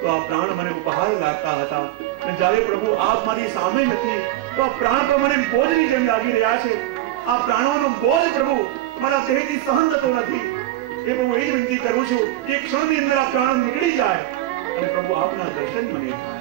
તો આ પ્રાણ મને ઉપહાર લાગતા હતા, અને જ્યારે પ્રભુ આપ મારી સામે નથી તો આ પ્રાણ પર મને બોજની જેમ લાગી રહ્યા છે. આ પ્રાણોનો બોજ પ્રભુ મારા દેહથી સહન થતો નથી. એ પ્રભુ એ જ વિનંતી કરું છું કે એક ક્ષણની અંદર આ પ્રાણ નીકળી જાય અને પ્રભુ આપના દર્શન મને થાય.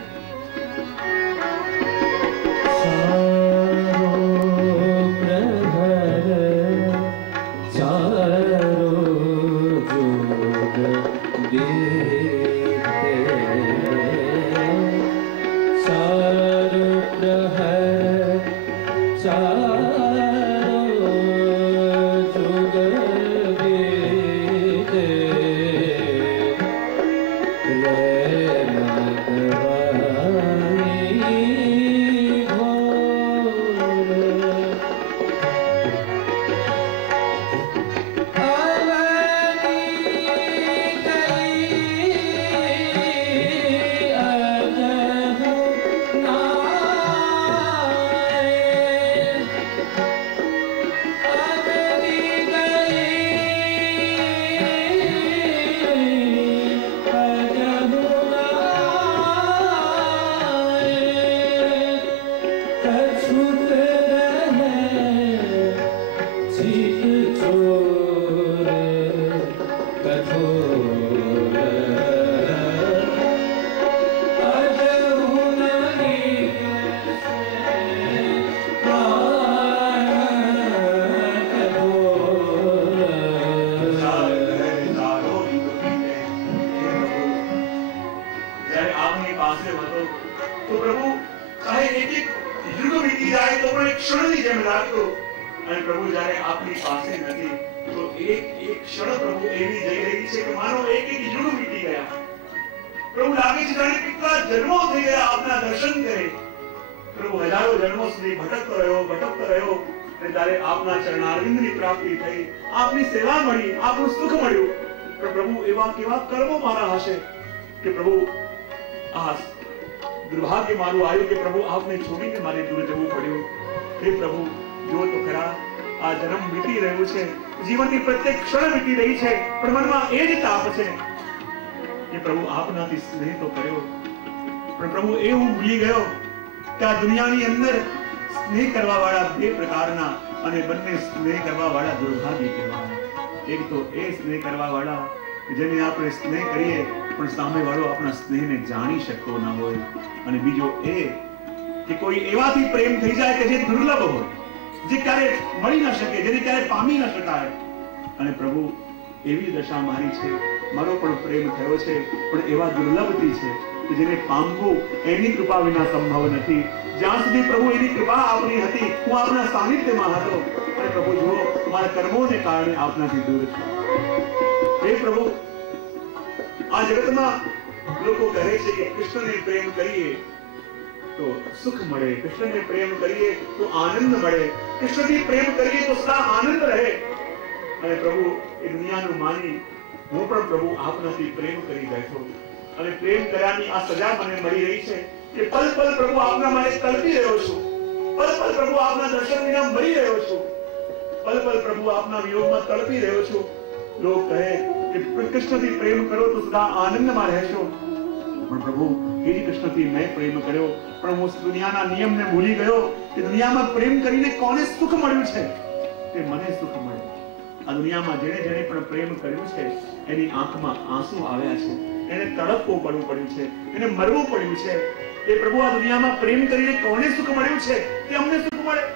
દુર્ભાગ્ય મારું આવ્યું કે પ્રભુ આપને છોડીને મારે દૂર જવું પડ્યું. હે પ્રભુ, જો તો ખરા આ જન્મ વીતી રહ્યું છે, જીવનની પ્રત્યેક ક્ષણ વીતી રહી છે, પણ મનમાં એ જ તાપ છે કે પ્રભુ આપનાથી સ્નેહ તો કર્યો, પણ પ્રભુ એ હું ભૂલી ગયો કે આ દુનિયાની અંદર સ્નેહ કરવા વાળા બે પ્રકારના અને બંને સ્નેહ કરવા વાળા દુર્ભાગ્ય કહેવાય. એક તો એ સ્નેહ કરવા વાળા જેને આપણે સ્નેહ કરીએ પણ સામે વાળો આપણા સ્નેહને જાણી શકતો ન હોય, અને બીજો એ કે કોઈ એવાથી પ્રેમ થઈ જાય કે જે દુર્લભ હોય, જે ક્યારે મળી ન શકે, જેને ક્યારે પામી ન શકાય. અને પ્રભુ એવી દશા મારી છે, મારો પણ પ્રેમ થયો છે, પણ એવા દુર્લભથી છે કે જેને પામવું એની કૃપા વિના સંભવ નથી. જ્યાં સુધી પ્રભુ એની કૃપા આપની હતી, હું આપના સાનિધ્યમાં હતો, અને પ્રભુ જુઓ મારા કર્મોને કારણે આપનાથી દૂર છું. હે પ્રભુ, આ જગતમાં લોકો કહે છે કે કૃષ્ણને પ્રેમ કરીએ તો સુખ મળે, કૃષ્ણને પ્રેમ કરીએ તો આનંદ મળે, કૃષ્ણથી પ્રેમ કરીએ તો સદા આનંદ રહે. અને પ્રભુ એ દુનિયાનું માની હું પણ પ્રભુ આપનાથી પ્રેમ કરી બેઠો, અને પ્રેમ કર્યાની આ સજા મને મળી રહી છે કે પલ પલ પ્રભુ આપના માટે તડપી રહ્યો છું, પલ પલ પ્રભુ આપના દર્શન વિના મરી રહ્યો છું, પલ પલ પ્રભુ આપના વિયોગમાં તડપી રહ્યો છું. लोग कहे कि कृष्ण થી પ્રેમ કરો તો સદા આનંદમાં રહેશો, પણ પ્રભુ એ જ કૃષ્ણથી મેં પ્રેમ કર્યો, પણ હું દુનિયાના નિયમને ભૂલી ગયો કે દુનિયામાં પ્રેમ કરીને કોને સુખ મળ્યું છે, તે મને સુખ મળ્યું. આ દુનિયામાં જેણે જેણે પણ પ્રેમ કર્યું છે એની આંખમાં આંસુ આવ્યા છે, એને તડપવું પડ્યું છે, એને મરવું પડ્યું છે. એ પ્રભુ આ દુનિયામાં પ્રેમ કરીને કોને સુખ મળ્યું છે તે અમને સુખ મળે.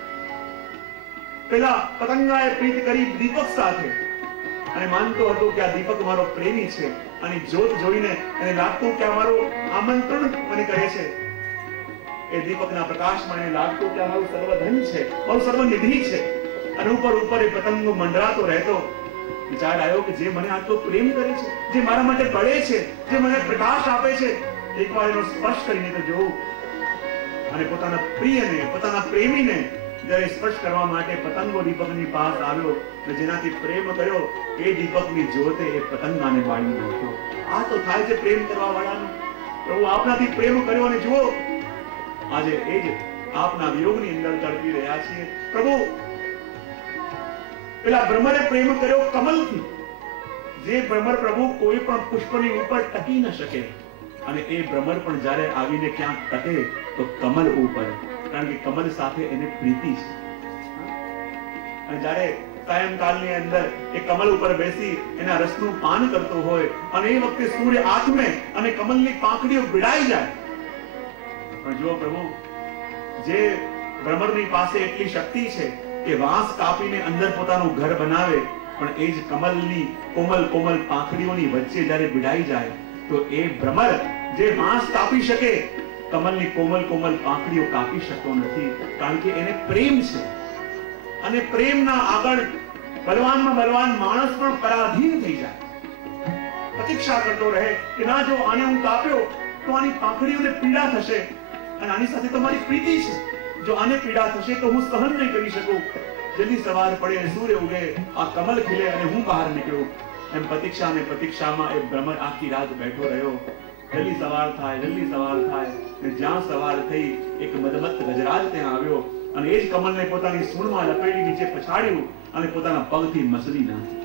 પેલા પતંગાએ પ્રીત કરી દીપક સાથે અને માનતો હતો કે આ દીપક મારો પ્રેમી છે, અને જ્યોત જોઈને એને લાગતું કે આ મારું આમંત્રણ મને કરે છે. એ દીપકના પ્રકાશમાં એને લાગતું કે આ મારું સર્વધન છે, મારું સર્વનિધિ છે, અને ઉપર ઉપર એ પતંગો મંડરાતો રહેતો. વિચાર આવ્યો કે જે મને આટલો પ્રેમ કરે છે, જે મારા માટે બળે છે, જે મને પ્રકાશ આપે છે, એકવાર એનો સ્પર્શ કરીને તો જોઉં. અને પોતાના પ્રિયને, પોતાના પ્રેમીને જ્યારે સ્પર્શ કરવા માટે પતંગો દીપકની પાસ આવ્યો, અને જેનાથી પ્રેમ કર્યો એ દીપકની જ્યોતે એ પતંગાને બાળી નાખ્યો. આ તો થાય છે પ્રેમ કરવા વાળાનું. પ્રભુ આપનાથી પ્રેમ કર્યો, અને જુઓ આજે એ જ આપના વિયોગની અંદર તડપી રહ્યા છીએ. પ્રભુ પેલા ભ્રમરે પ્રેમ કર્યો કમલથી, જે ભ્રમર પ્રભુ કોઈ પણ પુષ્પની ઉપર ટકી ન શકે, અને એ ભ્રમર પણ જ્યારે આવીને ક્યાંક ટકે તો કમલ ઉપર, કારણ કે કમલ સાથે એને પ્રીતિ છે. અને જ્યારે સાયંકાલની અંદર એ કમલ ઉપર બેસી એના રસનું પાન કરતો હોય અને એ વખતે સૂર્ય આથમે અને કમલની પાંખડીઓ ભીડાઈ જાય. પણ જો પ્રભુ, જે ભ્રમરની પાસે એટલી શક્તિ છે કે વાંસ કાપીને અંદર પોતાનું ઘર બનાવે, પણ એ જ કમલની કોમલ કોમલ પાંખડીઓની વચ્ચે જ્યારે ભીડાઈ જાય તો એ ભ્રમર જે વાંસ કાપી શકે, કમલની કોમલ કોમલ પાંખડીઓ કાપી શકતો નથી, કારણ કે એને પ્રેમ છે. અને પ્રેમના આગળ બલવાનમાં બલવાન માણસ પણ પરાધીન થઈ જાય, પ્રતીક્ષા કરતો રહે કે ના, જો આને હું કાપ્યો તો આની પાંખડીઓને પીડા થશે, અને આની સાથે તો મારી પ્રીતિ છે, જો આને પીડા થશે તો હું સહન નહીં કરી શકું. જલ્દી સવાર પડે, સૂર્ય ઉગે, આ કમલ ખીલે અને હું બહાર નીકળું. એમ પ્રતીક્ષા અને પ્રતીક્ષામાં એ ભ્રમર આખી રાત બેઠો રહ્યો. જલ્દી સવાર થાય, જલ્દી સવાર થાય, અને જ્યાં સવાર થઈ એક મદમસ્ત ગજરાજ ત્યાં આવ્યો અને એ જ કમલને પોતાની સૂંઢમાં લપેટી નીચે પછાડ્યું અને પોતાના પગથી મસળી નાખ્યું.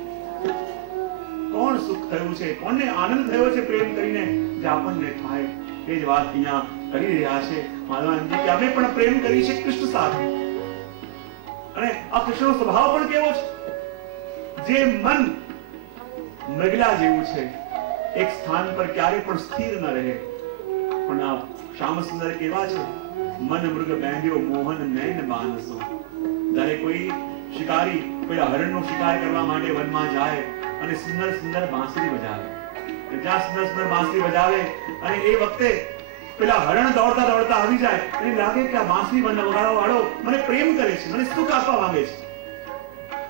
કોણ સુખ થયું છે, કોને આનંદ થયો છે પ્રેમ કરીને, જે આપણને થાય. એ જ વાત અહીંયા કરી રહ્યા છે માધવાનંદજી કે અમે પણ પ્રેમ કરી છે કૃષ્ણ સાથે. અને આ કૃષ્ણનો સ્વભાવ પણ કેવો છે, જે મન મૃગલા જેવું છે, એક સ્થાન પર ક્યારે પણ સ્થિર ન રહે. પણ આ શ્યામ સુંદર કેવા છે, મન મૃગ બેંધ્યો મોહન નયન બાનસો. જ્યારે કોઈ શિકારી કોઈ હરણનો શિકાર કરવા માટે વનમાં જાય અને સુંદર સુંદર બાંસરી બજાવે, જ્યાં સુંદર સુંદર બાંસરી બજાવે અને એ વખતે પેલા હરણ દોડતા દોડતા આવી જાય અને લાગે કે આ બાંસરી વગાડવા વાળો મને પ્રેમ કરે છે, મને સુખ આપવા માંગે છે.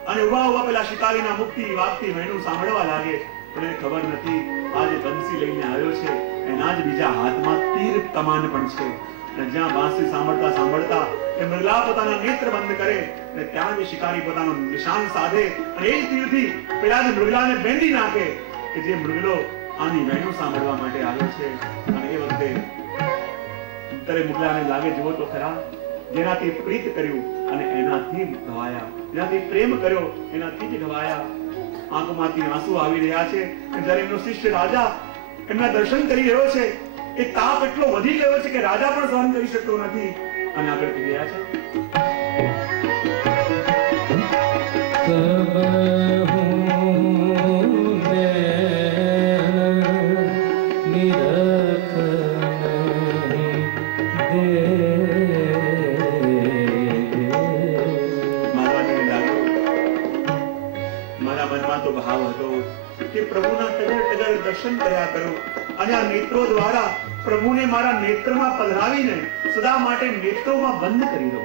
અને ઉભા ઉભા પેલા શિકારીના મુક્તિ વાગતી વેણું સાંભળવા લાગે, પણ એને ખબર નથી આ જે બંસી લઈને આવ્યો છે એના જ બીજા હાથમાં તીર કમાન પણ છે. અને જ્યાં બાંસરી સાંભળતા સાંભળતા એ મૃગલા પોતાના નેત્ર બંધ કરે અને ત્યાં જ શિકારી પોતાનું નિશાન સાધે અને એ જ તીરથી પેલા જ મૃગલાને બેંધી નાખે કે જે મૃગલો આની વેણું સાંભળવા માટે આવ્યો છે. અને એ વખતે મૃગલાને લાગે, જુઓ તો ખરા, જેનાથી પ્રીત કર્યું અને એનાથી ગવાયા, જેનાથી પ્રેમ કર્યો એનાથી જ ગવાયા. આંખમાંથી આંસુ આવી રહ્યા છે. જ્યારે એમનો શિષ્ય રાજા એમના દર્શન કરી રહ્યો છે, એ તાપ એટલો વધી ગયો છે કે રાજા પણ સહન કરી શકતો નથી. અને આગળ કહી રહ્યા છે, પ્રભુના ટગર ટગર દર્શન કર્યા કરો અને આ નેત્રો દ્વારા પ્રભુને મારા નેત્રમાં પધરાવીને સદા માટે નેત્રોમાં બંધ કરી દો.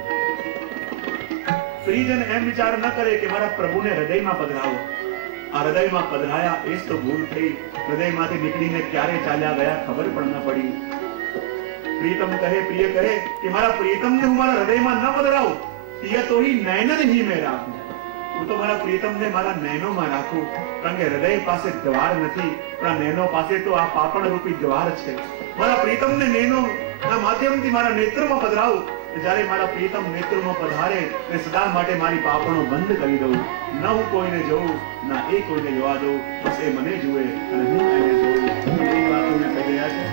પ્રિયજન એમ વિચાર ન કરે કે મારા પ્રભુને હૃદયમાં પધરાવો. આ હૃદયમાં પધરાયા એ જ તો ભૂલ થઈ. હૃદયમાંથી નીકળીને ક્યારે ચાલ્યા ગયા ખબર પણ ન પડી. પ્રિયતમ કહે, પ્રિય કહે કે મારા પ્રિયતમને હું મારા હૃદયમાં ન પધરાવું. પિય તો હી નયનન હી મેં રાખું. હું તો મારા પ્રિયતમને મારા નયનોમાં રાખું, કારણ કે હૃદય પાસે દ્વાર નથી, પણ આ નયનો પાસે તો આ પાપણ રૂપી દ્વાર છે. મારા પ્રિયતમને નયનોના માધ્યમથી મારા નેત્રમાં પધરાવું. જ્યારે મારા પ્રિયતમ નેત્રમાં પધારે ને સદા માટે મારી પાપણો બંધ કરી દઉં. ન હું કોઈને જોઉં, ના એ કોઈને જોવા દઉં, બસ એ મને જુએ અને હું એને જોઉં. એ વાતોને કહી રહ્યા છે.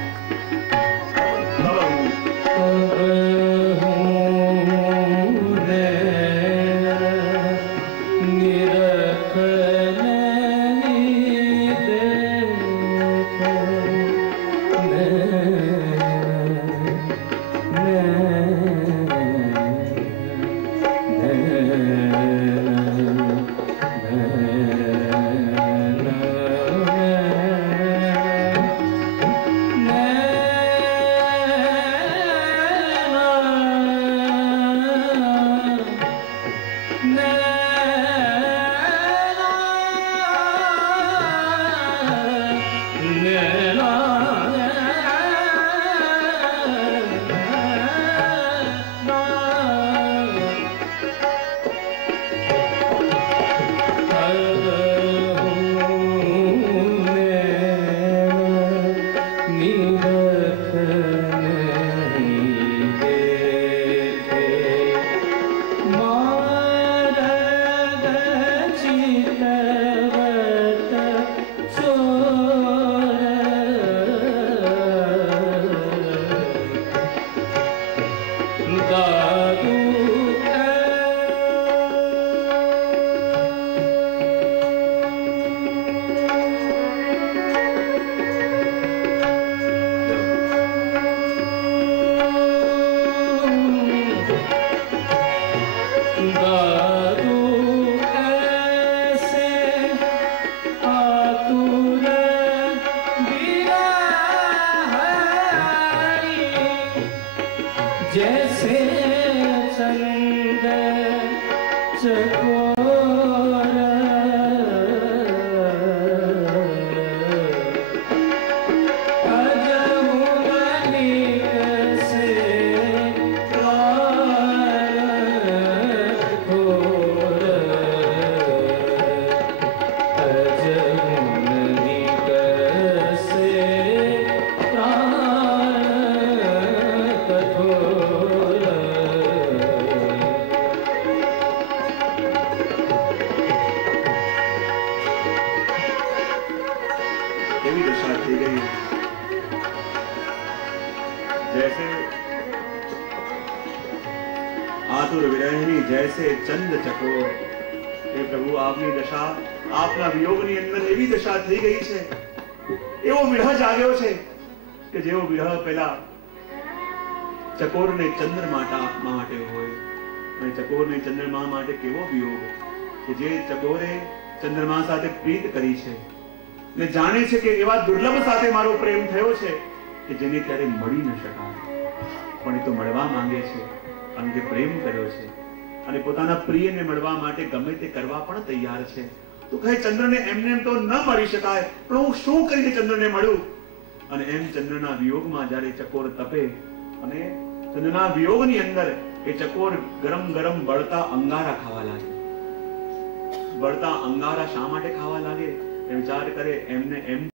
जैसे चंद चकोर આતુર વિરહની જૈસે ચંદ ચકોર. હે પ્રભુ, આપની દશા, આપના વિયોગની અંદર એવી દશા થઈ ગઈ છે, એવો વિરહ જાગ્યો છે કે જેવો વિરહ પેલા ચકોરને ચંદ્રમા માટે હોય, અને ચકોરને ચંદ્રમા માટે કેવો વિયોગ કે જે ચકોરે ચંદ્રમા સાથે પ્રીત કરી છે ને જાણે છે કે એવા દુર્લભ સાથે મારો પ્રેમ થયો છે કે જેને ક્યારે મળી ન શકાય, પણ એ તો મળવા માંગે છે, કારણ કે પ્રેમ કર્યો છે અને પોતાના પ્રિયને મળવા માટે ગમે તે કરવા પણ તૈયાર છે. તો કહે ચંદ્રને એમને તો ન મળી શકાય, પણ હું શું કરીને ચંદ્રને મળું? અને એમ ચંદ્રના વિયોગમાં જ્યારે ચકોર તપે અને ચંદ્રના વિયોગની અંદર એ ચકોર ગરમ ગરમ બળતા અંગારા ખાવા લાગે. બળતા અંગારા શા માટે ખાવા લાગે? એ વિચાર કરે, એમને એમ